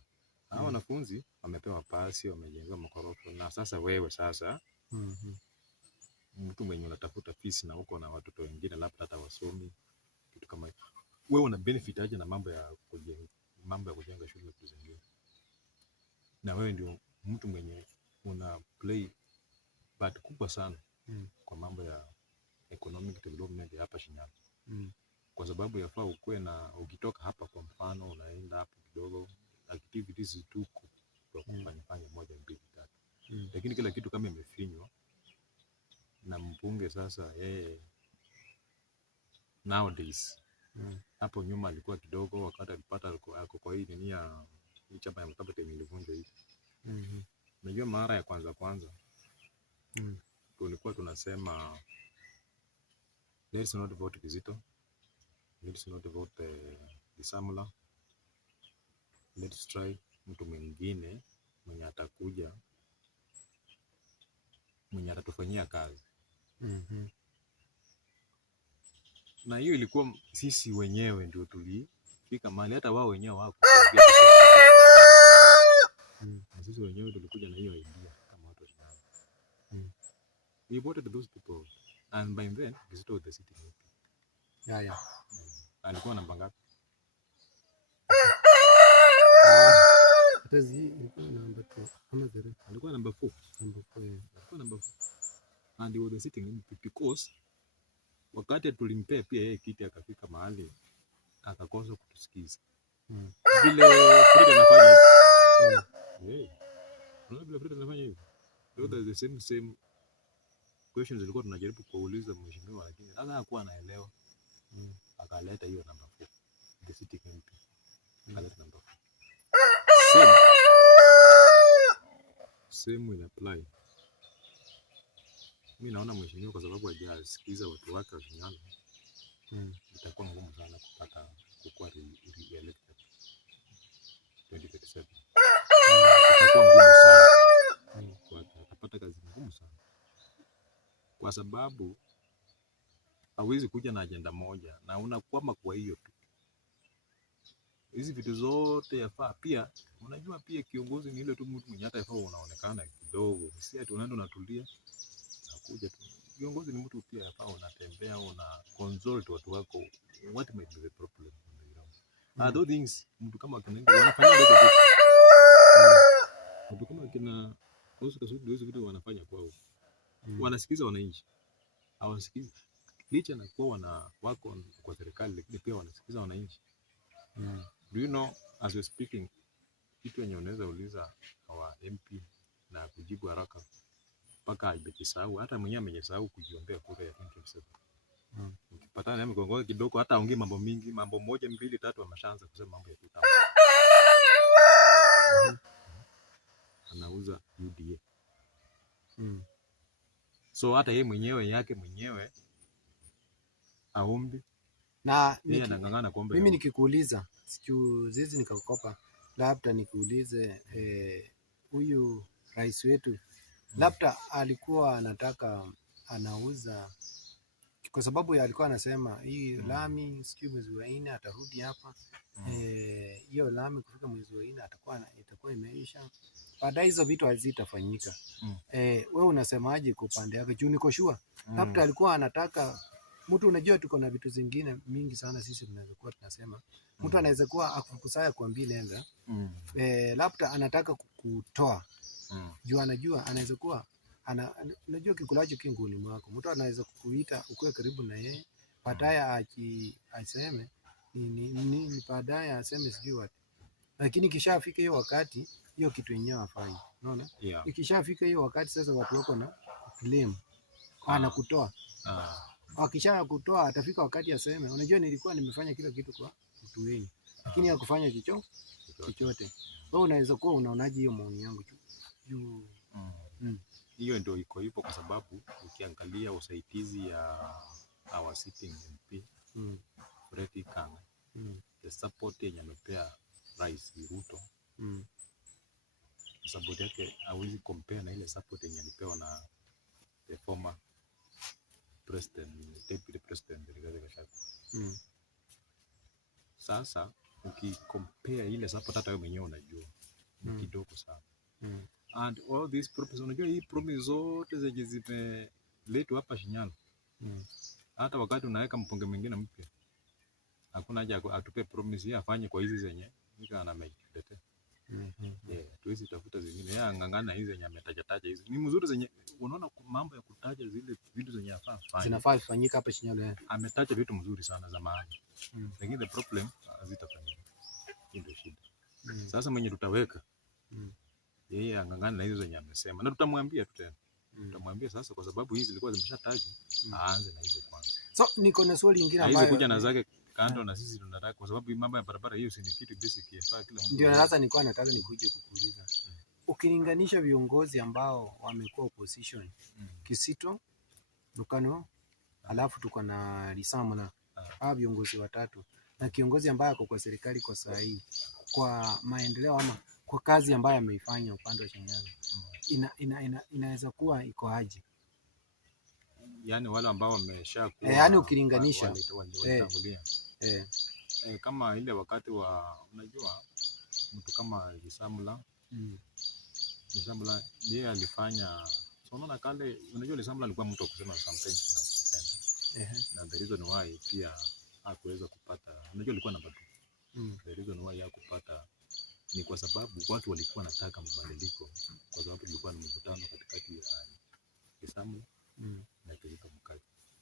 Hao wanafunzi wamepewa pasi, wamejenga makorofa, na sasa wewe sasa mtu mwenye unatafuta fees na uko na watoto wengine labda hata wasomi kitu kama hiyo, wewe una benefit aje na mambo ya kujenga shule kuzengea? Na wewe ndio mtu mwenye una play part kubwa sana kwa mambo ya economic development hapa Shinyalo. Kwa sababu yafaa ukue na, ukitoka hapa kwa mfano unaenda hapo kidogo activities tu kwa kufanya moja mbili tatu. Lakini kila kitu kama imefinywa na mbunge sasa nowadays. Hapo nyuma alikuwa kidogo, wakati alipata ako kwa hii dunia hii chapa ya mkabate ilivunjwa hivi. Unajua mara ya kwanza tulikuwa tunasema let's not vote Kizito, let's not vote Bisamula, let's try mtu mwingine mwenye atakuja mwenye atatufanyia kazi. Na hiyo ilikuwa sisi wenyewe ndio tulifika mahali, hata wao wenyewe wako na sisi wenyewe tulikuja na hiyo idea kama watu wa we voted those people and by then Kizito was the sitting MP. Alikuwa namba ngapi? Alikuwa namba 4. Alikuwa namba 4 and he was the sitting MP because wakati tulimpea pia yeye kiti akafika mahali akakosa kutusikiza. Vile Fred anafanya hivi. Vile Fred anafanya hivi. Those the same questions zilikuwa tunajaribu kuuliza mheshimiwa, lakini sasa hakuwa anaelewa. Akaleta hiyo namba 4. The sitting MP. Akaleta namba 4. Same will apply. Mimi naona mheshimiwa kwa sababu hajasikiza watu wake wa Shinyalu, itakuwa ngumu sana kupata kukuwa re-elected 2027. Itakuwa ngumu sana. Atapata kazi ngumu sana. Kwa sababu hawezi kuja na ajenda moja na unakwama kwa hiyo tu. Hizi vitu zote yafaa pia, unajua pia kiongozi ni ile tu mtu mwenye hata yafaa unaonekana kidogo. Si ati unaenda unatulia kuja tu. Kiongozi ni mtu pia yafaa unatembea, una consult watu wako, what might be the problem on the ground. Those things mtu kama kina wanafanya hizo vitu. Mtu kama kina hizo vitu wanafanya kwao. Wanasikiza wananchi. Hawasikizi. Licha na kuwa wako kwa serikali, lakini pia wanasikiza wananchi. Do you know, as we're speaking, kitu yenye unaweza uliza our MP na kujibu haraka mpaka amejisahau, hata mwenyewe amejisahau kujiombea kura ya 2027. Ukipatana naye mgongo kidogo, hata aongee mambo mingi, mambo 1 2 3 ameshaanza kusema mambo ya kutaka. Anauza UDA. So hata yeye mwenyewe aombi na anang'ang'ana kuomba. Mimi nikikuuliza zizi nikakopa, labda nikuulize huyu rais wetu labda alikuwa anauza kwa sababu alikuwa anasema hii lami sijui mwezi wa 4 atarudi hapa. Hiyo lami kufika mwezi wa 4 itakuwa imeisha. Baadaye hizo vitu hazitafanyika. Wewe unasemaje kwa upande wako? Juu niko sure labda alikuwa anataka mtu, unajua tuko na vitu zingine mingi sana sisi tunaweza kuwa tunasema mtu anaweza kuwa akukusaya kuambia nenda labda anataka kutoa juu anajua anaweza kuwa unajua kikulacho kinguni mwako. Mtu anaweza kukuita ukue karibu na yeye, baadaye aseme ni baadaye aseme sijui wapi, lakini kishafika hiyo wakati hiyo kitu yenyewe afanye. Unaona? Ikishafika hiyo wakati sasa watu wako na claim anakutoa. Akisha kutoa atafika wakati aseme unajua nilikuwa nimefanya kila kitu kwa mtu wengi, lakini hakufanya chochote. Wewe unaweza kuwa unaonaje hiyo maoni yangu juu? Hiyo ndio iko hivyo kwa sababu ukiangalia usaidizi ya our sitting MP Fred Kanga, the support yenye amepea Rais Ruto, support yake hawezi compare na ile support yenye alipewa na the former deputy president Rigathi Gachagua. Sasa ukicompare ile support, hata wewe mwenyewe unajua ni kidogo sana. And all these promises, unajua hii promise zote zenye zimeletwa hapa Shinyalu, hata wakati unaweka mponge mwingine mpya, hakuna haja atupe promise yeye afanye kwa hizi zenye nika anameiletea. Tuwezi tafuta zingine, yeye angangana hizi zenye ametaja hizi ni mzuri, zenye unaona mambo ya kutaja zile vitu zenye zinafaa kufanyika hapa Shinyalu. Ametaja vitu mzuri sana za maana, lakini the problem hazitafanyika. Ndio shida. Sasa mwenye tutaweka yeye angangana na hizo zenye amesema, na tutamwambia tu tena. Tutamwambia sasa, kwa sababu hizi zilikuwa zimeshatajwa, aanze na hizo kwanza. So niko na swali lingine ambayo hizo kuja na zake kando, na sisi tunataka, kwa sababu mambo ya barabara hiyo si ni kitu basic yafaa kila mtu. Ndio sasa nilikuwa nataka nikuje kukuuliza, ukilinganisha viongozi ambao wamekuwa opposition, Kizito, Lukano, alafu tuko na Lisamona, hao viongozi watatu, na kiongozi ambaye ako kwa serikali kwa saa hii, kwa maendeleo ama kwa kazi ambayo ameifanya upande wa Shinyalu, inaweza kuwa iko aje? yani wale ambao wameshakuwa yani ukilinganisha walitangulia kama ile wakati wa unajua mtu kama Lisamla Lisamla yeye alifanya unaona kale, unajua Lisamla alikuwa mtu wa kusema sometimes na the reason why pia hakuweza kupata, unajua alikuwa na bado the reason why hakupata ni kwa sababu watu walikuwa wanataka mabadiliko, kwa sababu kulikuwa na mvutano katikati ya Lisamla na Kizito Mukai.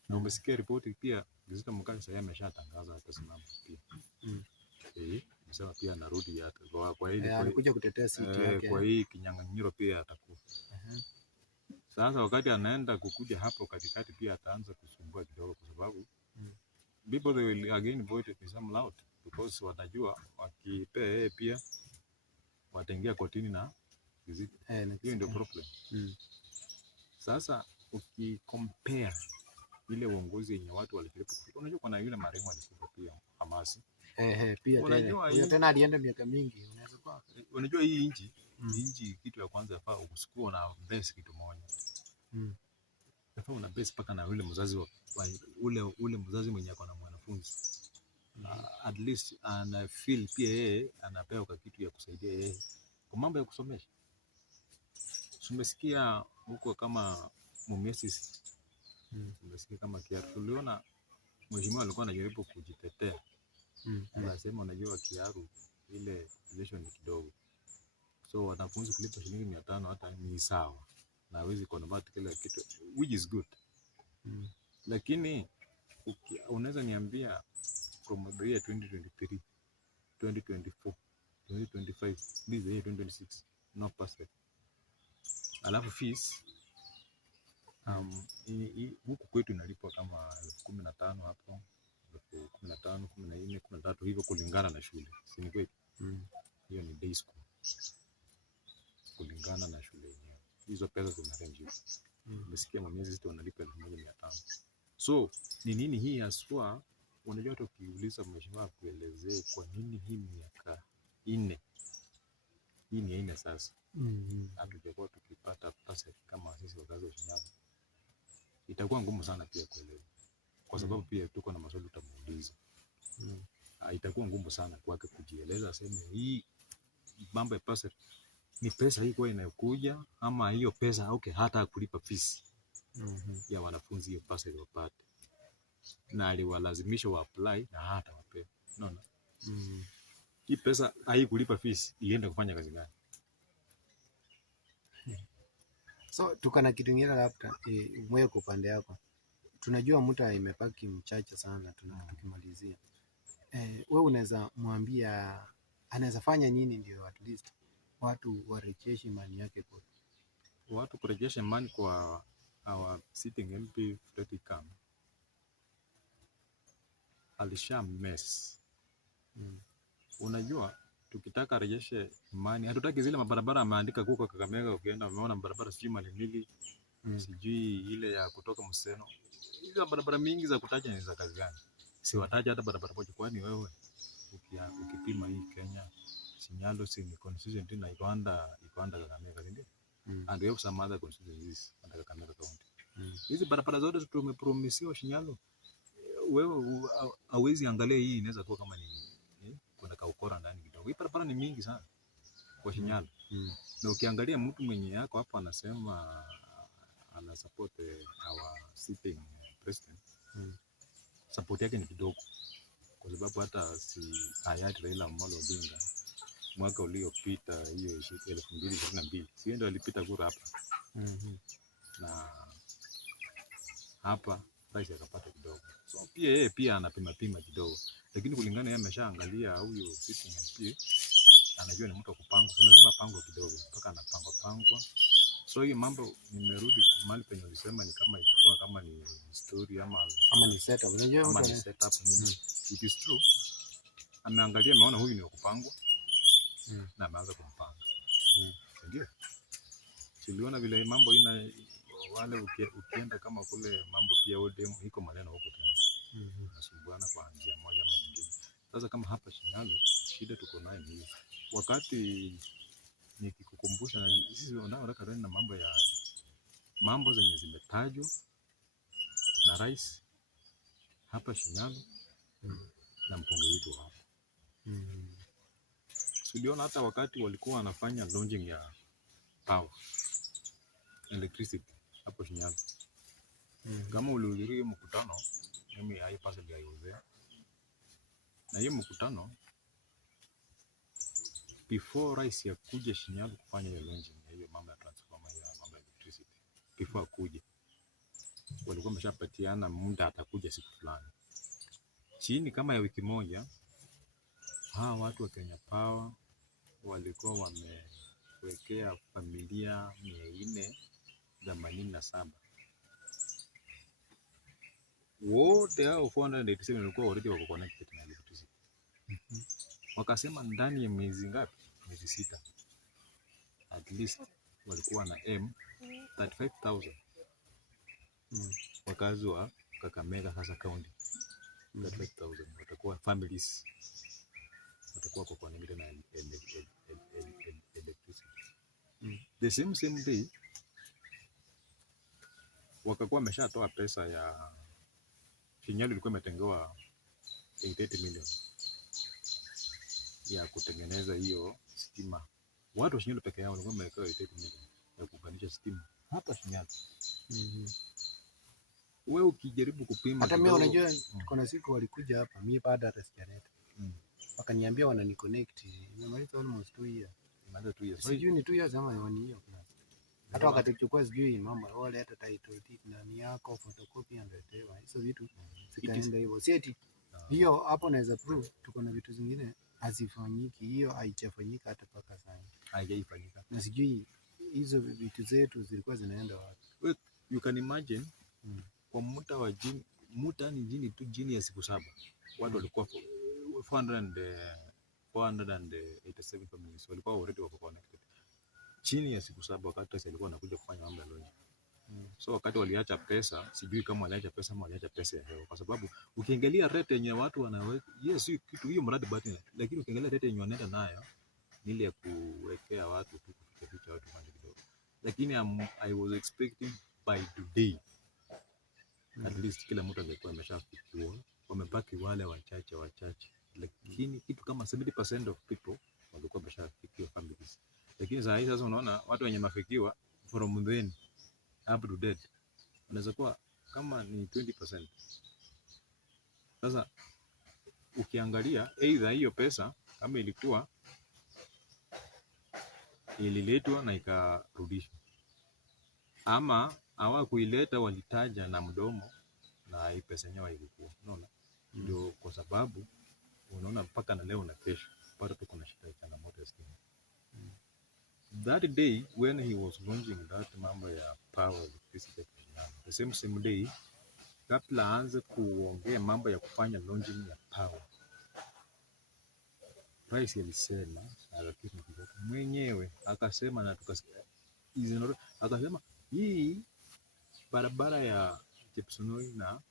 Na umesikia ripoti pia Kizito Mukai sasa ameshatangaza atasimama pia. Msema pia anarudi hata kwa hili anakuja kutetea siti yake. Kwa hii kinyang'anyiro pia atakuwa. Sasa wakati anaenda kukuja hapo katikati pia ataanza kusumbua kidogo, kwa sababu people they will again vote Lisamla out because watajua wakipea yeye pia wataingia kotini na Kizito. Hiyo ndio problem. Sasa ukicompare ile uongozi yenye watu walifika, unajua kuna yule marehemu alikufa pia Hamasi. Pia unajua tena alienda miaka mingi, unaweza kwa unajua hii inji kitu ya kwanza yafaa usikue na base kitu moja. Yafaa una base paka na yule mzazi wa ule mzazi mwenye ako na mwanafunzi. At least ana feel pia yeye anapewa kwa kitu ya kusaidia yeye kwa mambo ya kusomesha. Tumesikia huko kama Mumias, tumesikia kama Kiaru, tuliona mheshimiwa alikuwa anajaribu kujitetea. Anasema unajua Kiaru ile population ni kidogo, so wanafunzi kulipa shilingi 500 hata ni sawa, na hawezi convert kila kitu, which is good. Lakini unaweza niambia from the year 2023, 2024, 2025, this year 2026, no perfect. Alafu fees huku kwetu inalipwa kama 15,000 hapo, 15,000, 14, 13 hivyo kulingana na shule. Si ni kweli? Hiyo ni day school. Kulingana na shule yenyewe. Hizo pesa zina range. Umesikia Mumias sisi wanalipa 1,500. So, ni nini hii haswa? Unajua hata ukiuliza mheshimiwa kuelezee kwa nini hii miaka 4. Hii ni 4 sasa. Hatujakuwa tukipata pesa kama sisi wakazi wa Shinyanga. Itakuwa ngumu sana pia kuelewa. Kwa sababu pia tuko na maswali tutamuuliza. Itakuwa ngumu sana kwake kujieleza, aseme hii mambo ya pesa ni pesa hii kwa inayokuja ama hiyo pesa hata kulipa fees ya wanafunzi, hiyo pesa iliyopata. Na aliwalazimisha wa apply na hata wapewe. Unaona? Hii pesa haikulipa fees iende kufanya kazi gani? So tukana kitu kingine labda mwe kwa upande yako. Tunajua muda imepaki mchache sana tukimalizia. Wewe unaweza mwambia anaweza fanya nini ndio at least watu warejeshe imani yake kwa watu kurejesha imani kwa our sitting MP Fred Ikam. Alisha mess. Unajua tukitaka rejeshe imani, hatutaki zile mabarabara ameandika huko Kakamega, ukienda umeona barabara sijui Malindi, sijui ile ya kutoka Museno. Hizo barabara mingi za kutaja ni za kazi gani? Si wataja hata barabara moja. Kwani wewe ukipima hii Kenya, Sinyalo si ni constituency na Uganda Kakamega, ndio? And we have some other constituencies under Kakamega County. Hizi barabara zote tumepromisiwa Sinyalo. Wewe hauwezi angalia hii inaweza kuwa kama ni kwenda Kaukora ndani kidogo. Hii barabara ni mingi sana kwa Shinyalo. Na ukiangalia mtu mwenye yako hapo anasema ana support our sitting president. Support yake ni kidogo. Kwa sababu hata si hayati Raila Amolo Odinga mwaka uliopita hiyo 2022 si ndio alipita kura hapa. Na hapa rais akapata kidogo. So pia yeye pia anapima kidogo. Lakini kulingana yeye ameshaangalia huyo sitting MP, anajua ni mtu wa kupangwa. Lazima pangwe kidogo mpaka anapangwa. So hii mambo nimerudi mahali penye ulisema ni kama ilikuwa kama ni story ama ni setup. Unajua kama ni setup. It is true. Ameangalia ameona huyu ni wa kupangwa. Na ameanza kumpanga. Ndio. Tuliona vile mambo ina wale ukienda kama kule mambo pia ODM iko maneno huko tena. Nasumbuana kwa njia moja ama nyingine. Sasa kama hapa Shinyalo shida tuko nayo ni wakati nikikukumbusha na sisi wanataka na mambo zenye zimetajwa na rais hapa Shinyalu na mbunge wetu hapa. Tuliona hata wakati walikuwa wanafanya launching ya power electricity hapo Shinyalu. Kama ulihudhuria mkutano, mimi personally I was there. Na hiyo mkutano before rais ya kuja Shinyalu kufanya hiyo launching ya hiyo mambo ya transformer ya mambo ya electricity, before kuja walikuwa wameshapatiana muda atakuja siku fulani. Chini kama ya wiki moja, hawa watu wa Kenya Power walikuwa wamewekea familia 487. Wote hao 487 walikuwa already wako connected na electricity. Wakasema ndani ya miezi ngapi? Miezi 6. At least walikuwa na 35,000. Wakazi wa Kakamega sasa county. 35,000 watakuwa families. Watakuwa kwa connected na electricity. The same day wakakuwa wameshatoa pesa ya Shinyalu ilikuwa imetengewa 80 million ya kutengeneza hiyo stima. Watu wa Shinyalu peke yao walikuwa wamewekewa 80 million ya kuunganisha stima hapa Shinyalu. Wewe ukijaribu kupima hata mimi unajua kuna siku walikuja hapa mimi baada hata sijaleta. Wakaniambia wanani connect. Nimemaliza almost 2 years. Baada 2 years. Sijui ni 2 years ama ni 1 year plus. Hata wakati tuchukua sijui mambo wale hata title deed na ni yako photocopy and whatever. Hizo vitu zikaenda hivyo. Si eti hiyo hapo naweza prove tuko na vitu zingine hazifanyiki. Hiyo haijafanyika hata paka sasa. Haijafanyika. Na sijui hizo vitu zetu zilikuwa zinaenda wapi. You can imagine kwa muda wa jini ya siku 7 watu walikuwa 487 families walikuwa already wako connected chini ya siku 7 wakati sasa alikuwa anakuja kufanya mambo ya launch. So wakati waliacha pesa, sijui kama waliacha pesa ama waliacha pesa ya hewa, kwa sababu ukiangalia rate yenye watu wanaweka kitu hiyo mradi button, lakini ukiangalia rate yenye wanaenda nayo ni ile ya kuwekea watu tu kuficha watu mali kidogo, lakini I was expecting by today at least kila mtu angekuwa ameshafikiwa, wamebaki wale wachache, lakini kitu kama 70% of people walikuwa wameshafikiwa families. Lakini sasa unaona watu wenye mafikiwa from then up to date unaweza kuwa kama ni 20%. Sasa ukiangalia either hiyo pesa kama ilikuwa ililetwa na ikarudishwa, ama hawakuileta walitaja na mdomo na hii pesa yenyewe ilikuwa, unaona. Ndio kwa sababu unaona mpaka na leo na kesho bado tuko na shida ya changamoto ya stima. That day when he was launching that mambo ya power electricity, the same day kabla aanze kuongea mambo ya kufanya launching ya power, rais alisema mwenyewe akasema, na tukasikia akasema hii barabara ya Chepsonoi, na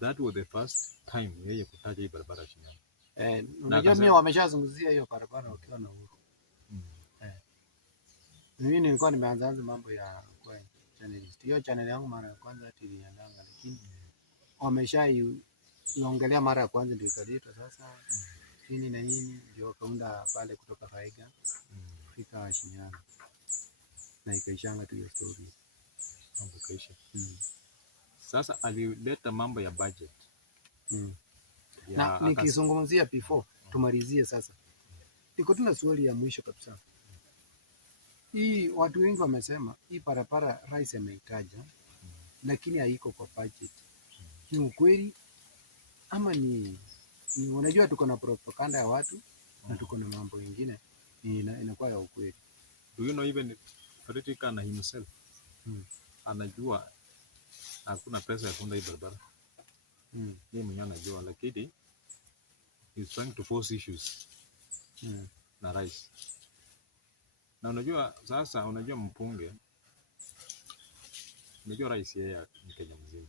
that was the first time yeye kutaja hii barabara Shinyalu. Unajua mimi wameshazunguzia hiyo barabara wakiwa na Uhuru. Mimi nilikuwa nimeanza mambo ya kwa channelist. Hiyo channel yangu mara ya kwanza ati iliandanga, lakini wameshaiongelea mara ya kwanza ndio ikaletwa sasa. Nini na nini ndio kaunda pale kutoka Raiga kufika Shinyalu. Na ikaishanga tu hiyo story. Mambo kaisha. Sasa alileta mambo ya budget. Na nikizungumzia before tumalizie sasa. Niko tuna swali ya mwisho kabisa. Hii watu wengi wamesema hii barabara rais ameitaja lakini haiko kwa budget. Ni ukweli ama ni unajua tuko na propaganda ya watu na tuko na mambo mengine inakuwa ya ukweli. Do you know even Frederick na himself anajua hakuna pesa ya kuunda hii barabara. Yeye mwenyewe anajua, lakini he's trying to force issues na rais. Na unajua sasa, unajua mpunge, unajua rais yeye ni Kenya mzima.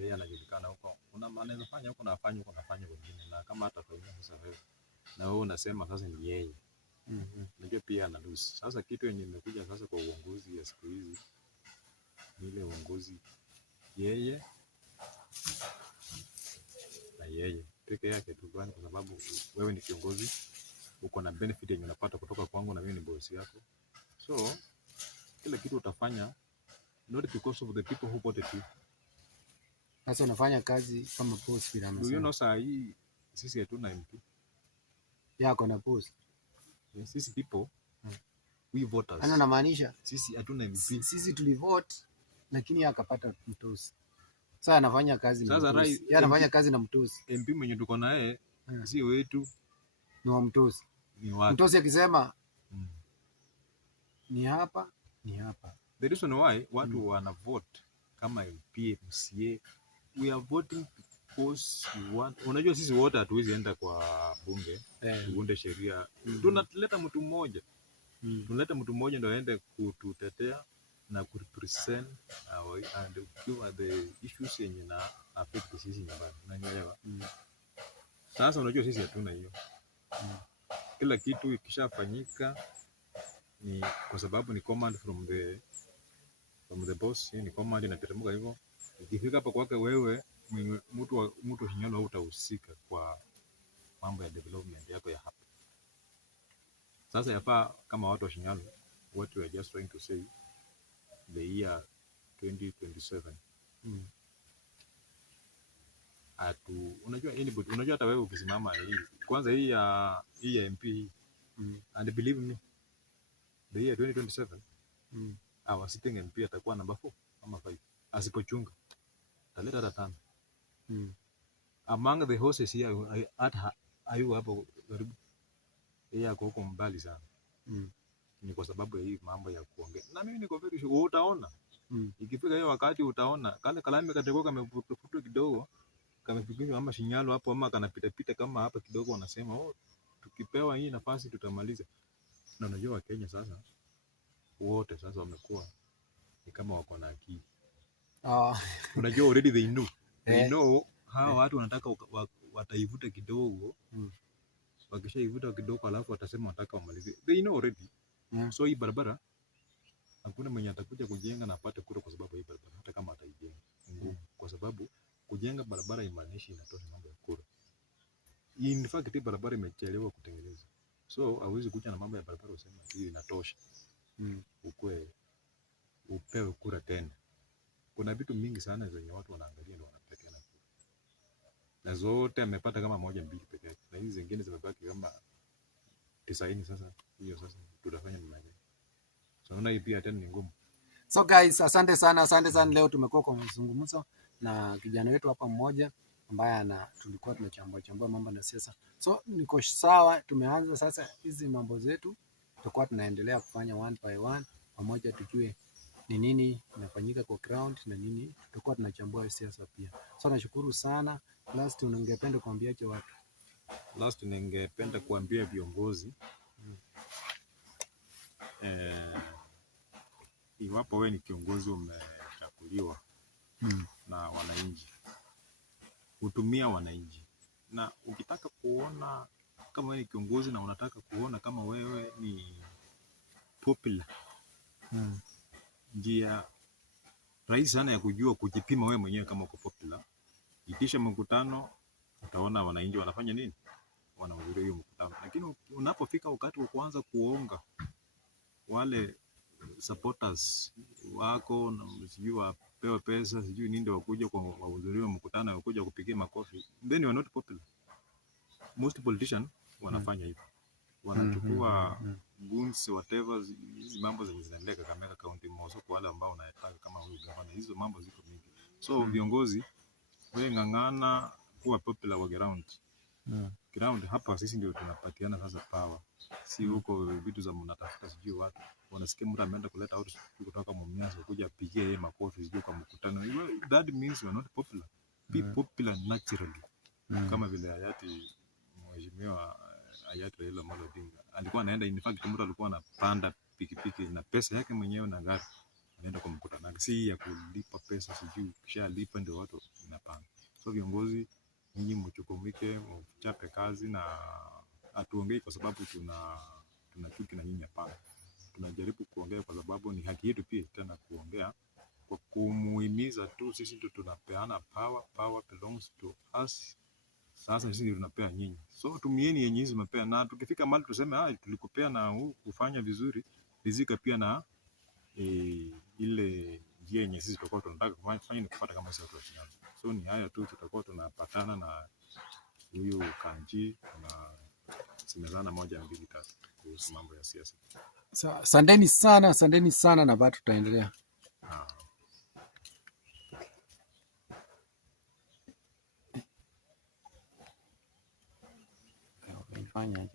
Yeye anajulikana huko, anaweza fanya huko na afanye huko, nafanya wengine, na kama hata fanya sasa wewe na wewe unasema sasa ni yeye. Unajua pia ana lose. Sasa kitu yenye imekuja sasa kwa uongozi ya siku hizi, ile uongozi yeye na yeye peke yake tu, kwa sababu wewe ni kiongozi, uko na benefit yenye unapata kutoka kwangu na mimi ni boss yako. So kila kitu utafanya not because of the people who voted you. Sasa unafanya kazi kama boss bila Do you know saa hii sisi hatuna MP yako na boss. Yes, sisi people we voters. Ana namaanisha sisi hatuna MP. Sisi tulivote lakini akapata mtosi. Sasa anafanya kazi na sasa mtosi. Yeye anafanya kazi na mtosi. MP mwenye tuko naye si wetu, ni wa mtosi. Ni wake. Mtosi akisema ni hapa, ni hapa. The reason why watu wana vote kama MP, MCA, we are voting because we want. Unajua sisi wote hatuwezi enda kwa bunge tuunde sheria. Tunaleta mtu mmoja. Tunaleta mtu mmoja ndio aende kututetea na kurepresent and give the issues yenye na affect sisi nyumbani. Unanielewa? Sasa unajua sisi hatuna hiyo. Kila kitu ikishafanyika ni kwa sababu ni command from the boss, ni command inateremka hivyo. Ikifika hapa kwake wewe mtu wa Shinyalo utahusika kwa mambo ya development yako ya hapa. Sasa yafaa kama watu wa Shinyalo, what we are just trying to say, the year 2027 unajua anybody, unajua hata wewe ukisimama hii kwanza hii ya MP and believe me, the year 2027 our sitting MP atakuwa number 4 ama 5 asipochunga, ataleta hata 5 among the horses here hata ayu hapo karibu yeye ako huko mbali sana. Ni kwa sababu ya hii mambo ya kuongea, na mimi niko very sure utaona ikifika hiyo wakati utaona kale kalami katakuwa kamefutwa kidogo, kamefikishwa kama Shinyalo hapo ama kanapita pita kama hapa kidogo, wanasema tukipewa hii nafasi tutamaliza. Na unajua wa Kenya sasa wote sasa wamekuwa ni kama wako na akili. Unajua already they know hawa watu wanataka wataivuta kidogo. Wakishaivuta kidogo alafu watasema wataka wamalize. They know already. So hii barabara hakuna mwenye atakuja kujenga na apate kura kwa sababu hii barabara, hata kama ataijenga ngumu, kwa sababu kujenga barabara imaanishi inatosha mambo ya kura. In fact hii barabara imechelewa kutengeneza, so hauwezi kuja na mambo ya barabara useme hii inatosha upewe kura tena. Kuna vitu mingi sana zenye watu wanaangalia ndio wanapelekana kura, na zote amepata kama 1 2 peke yake, na hizi zingine zimebaki kama 90. Sasa hiyo sasa tutafanya nini? So naona hii pia tena ni ngumu. So guys, asante sana. Leo tumekuwa kwa mazungumzo na kijana wetu hapa mmoja ambaye tulikuwa tunachambua mambo na siasa. So niko sawa, tumeanza sasa hizi mambo zetu, tutakuwa tunaendelea kufanya one by one pamoja, tujue ni nini inafanyika kwa ground na nini tutakuwa tunachambua siasa pia. So nashukuru sana. Last ungependa kuambiaje watu? Last ningependa kuambia viongozi iwapo wewe ni kiongozi umechaguliwa na wananchi, hutumia wananchi. Na ukitaka kuona kama wewe ni kiongozi na unataka kuona kama wewe ni popular, njia rahisi sana ya kujua, kujipima wewe mwenyewe kama uko popular, itisha mkutano, utaona wananchi wanafanya nini, wanahudhuria hiyo mkutano. Lakini unapofika wakati wa kuanza kuonga wale supporters wako na sijui wapewe pesa sijui nini ndio wakuja kwa wahudhuria mkutano, wakuja kupigia makofi, then you are not popular. Most politicians wanafanya hivyo, wanachukua goons whatever, hizi mambo zinaendelea Kakamega County Moso, kwa wale ambao wanataka kama huyu gavana, hizo mambo ziko mingi. So viongozi wewe ngangana kuwa popular wa ground. Ground hapa sisi ndio tunapatiana sasa power, si huko vitu za mnatafuta sijui watu wanasikia mtu ameenda kuleta out kutoka Mumias kuja apigie yeye makofi sijui kwa mkutano. That means you are not popular. Be popular naturally. Kama vile hayati mheshimiwa hayati Raila Amolo Odinga alikuwa anaenda, in fact mtu alikuwa anapanda pikipiki na pesa yake mwenyewe na gari anaenda kwa mkutano, si ya kulipa pesa sijui kisha lipa ndio watu inapanga. So viongozi nyinyi mchukumike, mchape kazi, na atuongei kwa sababu tuna chuki na nyinyi, hapana. Tunajaribu kuongea kwa sababu ni haki yetu pia tena kuongea kwa kumuhimiza tu, sisi ndio tunapeana power, power belongs to us. Sasa sisi ndio tunapea nyinyi, so tumieni yenye hizi mapea, na tukifika mahali tuseme tulikupea na kufanya vizuri, rizika pia na ile njia yenye sisi tutakuwa tunataka kufanya ni kupata kama sisi watu wa Shinyalu. So ni haya tu, tutakuwa tunapatana na huyu Kanji na semezana 1 2 3 kuhusu mambo ya siasa. Asanteni sana na bado tutaendelea. Fanya